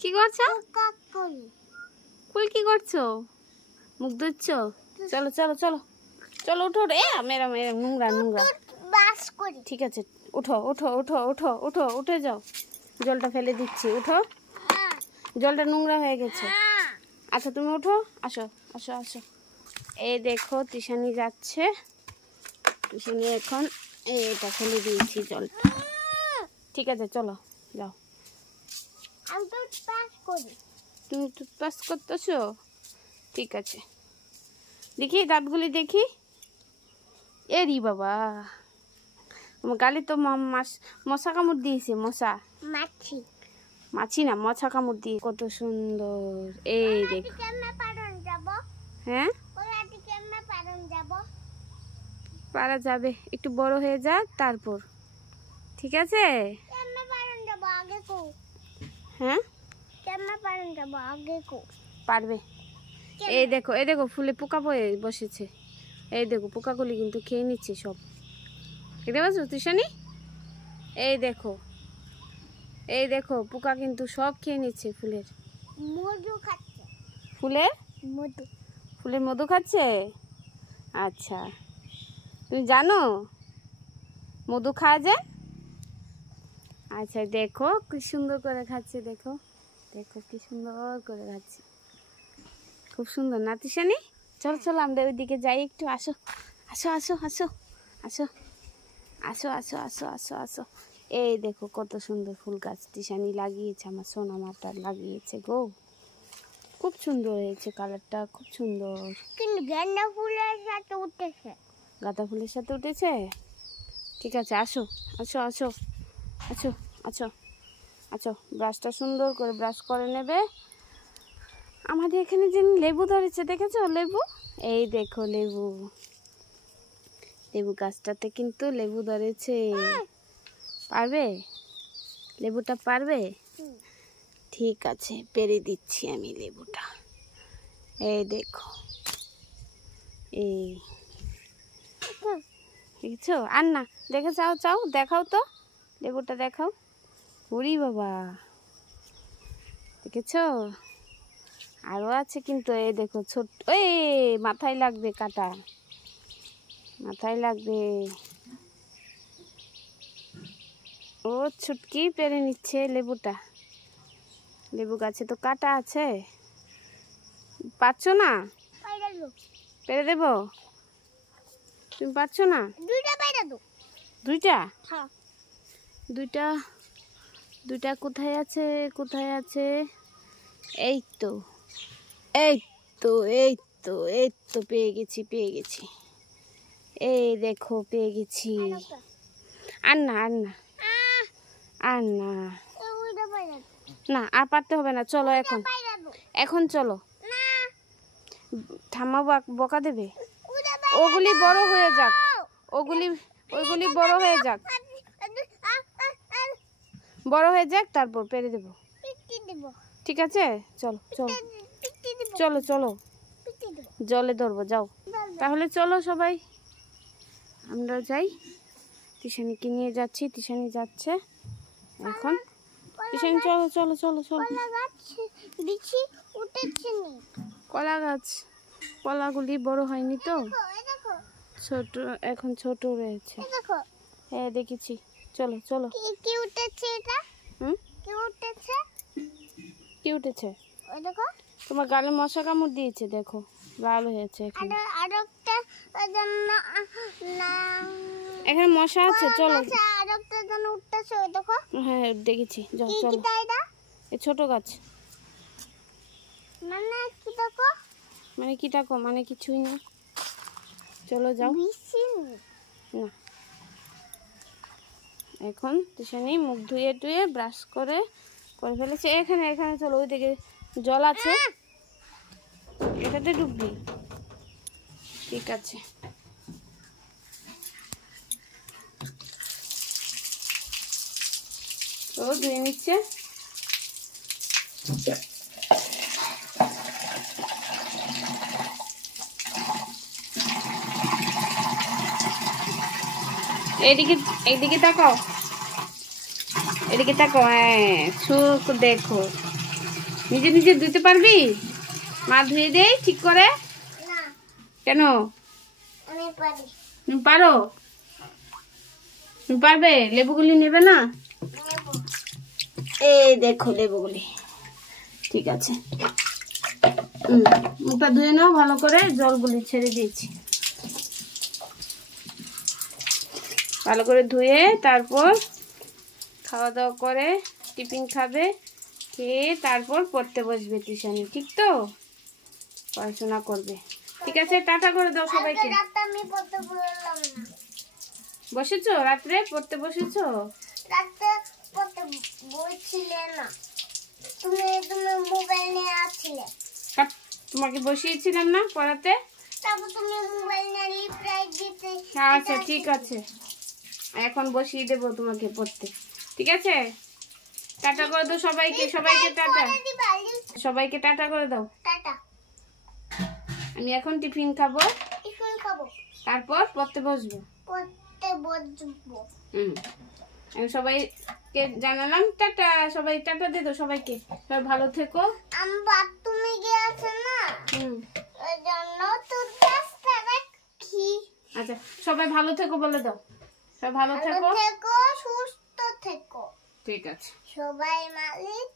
কি করছো? ফুল কি করছো? মুখ ধুচ্ছো? চলো চলো চলো চলো উঠো। এ মেরা মেরা নোংরা নোংরা। ঠিক আছে উঠো উঠো উঠো উঠো উঠো উঠে যাও। জলটা ফেলে দিচ্ছি, উঠো। জলটা নোংরা হয়ে গেছে। আচ্ছা তুমি উঠো, আসো আসো আসো। এই দেখো তিশানি যাচ্ছে। তিশানি এখন এটা ফেলে দিয়েছি জলটা। ঠিক আছে চলো যাও। তুমি টুথপাস করতেছো? ঠিক আছে, দেখি দাঁতগুলি দেখি। এরি বাবা, তোমার গালে তো মশা কামড় দিয়েছে। মশা মাছি না, মশা কামড় দিয়ে। কত সুন্দর। এই দেখো। হ্যাঁ পারা যাবে, একটু বড় হয়ে যাক তারপর। ঠিক আছে হ্যাঁ পারবে। এই দেখো এই দেখো ফুলে পোকা পড়ে বসেছে। এই দেখো পোকাগুলি কিন্তু খেয়ে নিচ্ছে সব। দেখতে পাচ্ছ তিশানি? এই দেখো এই দেখো পোকা কিন্তু সব খেয়ে নিচ্ছে ফুলের মধু খাচ্ছে। ফুলের মধু খাচ্ছে। আচ্ছা তুমি জানো মধু খাওয়া যায়? আচ্ছা দেখো কি সুন্দর করে খাচ্ছে। দেখো দেখো কি সুন্দর করে খাচ্ছে। খুব সুন্দর না তিশানি? চলো চলো আমরা ওইদিকে যাই একটু। আসো আসো আসো আসো আসো আসো আসো আসো আসো আসো। এই দেখো কত সুন্দর ফুল গাছ তিশানি লাগিয়েছে। আমার সোনা মাটা লাগিয়েছে গো। খুব সুন্দর হয়েছে, কালারটা খুব সুন্দর। কিন্তু গাঁদা ফুলের সাথে উঠেছে। গাঁদা ফুলের সাথে উঠেছে। ঠিক আছে আসো আসো আসো আসো আসো আচ্ছা ব্রাশটা সুন্দর করে ব্রাশ করে নেবে। আমাদের এখানে যে লেবু ধরেছে দেখেছো? লেবু, এই দেখো লেবু। লেবু গাছটাতে কিন্তু লেবু ধরেছে। পারবে? লেবুটা পারবে? ঠিক আছে পেরে দিচ্ছি আমি লেবুটা। এই দেখো এই দেখছো? আর না দেখে চাও চাও দেখাও তো লেবুটা দেখাও। ওরে বাবা দেখেছো? আরো আছে কিন্তু। এই দেখো ছোট। ওই মাথায় লাগবে কাটা, মাথায় লাগবে। ও ছুটকি পেরে নিচ্ছে লেবুটা। লেবু গাছে তো কাটা আছে। পারছো না? পেরে দেবো? তুমি পারছো না? দুইটা দুইটা দুইটা কোথায় আছে? কোথায় আছে? এই তো এই তো এই তো এই তো পেয়ে গেছি পেয়ে গেছি। এই দেখো পেয়ে গেছি। আর না আর না আর না না আর পারতে হবে না। চলো এখন এখন চলো। ঠাম্মা বকা দেবে। ওগুলি বড় হয়ে যাক, ওইগুলি বড় হয়ে যাক, বড় হয়ে যাক তারপর পেরে দেবো। ঠিক আছে চলো চলো চলো চলো জলে ধরবো যাও। তাহলে চলো সবাই আমরা যাই। তিশানিকে নিয়ে যাচ্ছি, তিশানি যাচ্ছে এখন। তিশানি চলো চলো চলো চলো। কলা গাছ, কলাগুলি বড় হয়নি তো, ছোট এখন ছোট রয়েছে। হ্যাঁ দেখেছি। চলো চলো। কি উঠেছে এটা? কি উঠেছে? তোমার গালে মশা কামড় দিয়েছে। দেখো লাল হয়েছে। এখানে মশা আছে। চলো। হ্যাঁ দেখেছি। যাও চলো। এই ছোট গাছ। মানে কি দেখো? মানে কিছুই না। চলো যাও না। এখন তিশানি মুখ ধুয়ে টুয়ে ব্রাশ করে ফেলেছে। এখানে এখানে চলো, ওইদিকে জল আছে, এটাতে ডুববি। ঠিক আছে ও ধুয়ে নিচ্ছে। এদিকে এইদিকে তাকাও, এদিকে তাকাও। হ্যাঁ সুখ দেখো নিজে নিজে ধুতে পারবি? মা ধুয়ে দেই ঠিক করে? কেন? তুমি পারো? তুমি পারবে? লেবুগুলি নেবে না? এই দেখো লেবুগুলি। ঠিক আছে, মুখটা ধুয়ে নাও ভালো করে, জলগুলি ছেড়ে দিয়েছি। ভালো করে ধুয়ে তারপর খাওয়া দাওয়া করে টিফিন খাবে, খেয়ে তারপর পড়তে বসবে টিউশনে। ঠিক তো? পড়াশোনা করবে। ঠিক আছে, টাটা করে দাও সবাইকে। বসেছো রাত্রে পড়তে? বসেছো? তোমাকে বসিয়েছিলাম না পড়াতে? আচ্ছা ঠিক আছে, এখন বসিয়ে দেবো তোমাকে পড়তে। ঠিক আছে, টাটা করে দাও সবাইকে। সবাইকে টাটা, সবাইকে টাটা করে দাও। আমি এখন টিফিন খাবো, তারপর পড়তে বসবো। আমি সবাইকে জানালাম টাটা। সবাই টাটা দিয়ে দাও সবাইকে। সবাই ভালো থেকো। তুমি গিয়েছো না, ওই জন্য তোর কাছটা রাখি। আচ্ছা, সবাই ভালো থেকো বলে দাও। সবাই ভালো থেকো, সুস্থ থেকো। ঠিক আছে। সবাই মালিক।